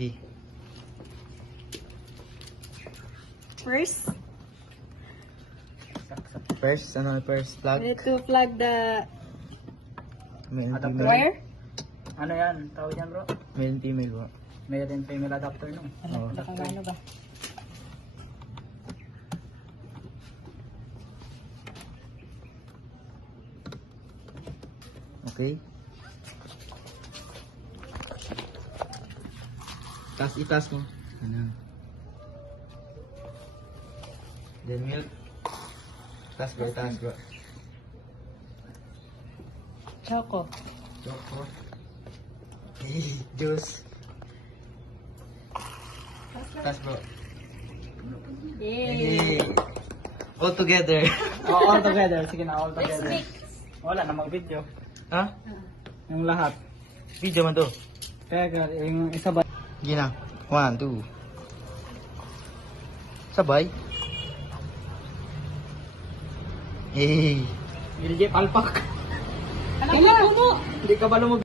Okay. First, First, first we plug. need to plug the Male and Adapter. female. wire. Ano yan? Tawag yan bro? Male and female po. Male and female adapter no? Oo. Ano ba? Okay. Itas mo. Ano? Then milk. Itas bro. Choco. Choco. Juice. Itas bro. Yay! All together. Oh, all together. Sige na, all Let's together. mix. Wala na mag-video. Ha? Yung lahat. Video man to. Kaya yung isa ba? Gina. 1, 2. Sabay. Hey. Iljip alpak. Alam mo! Hindi ka ba lumag...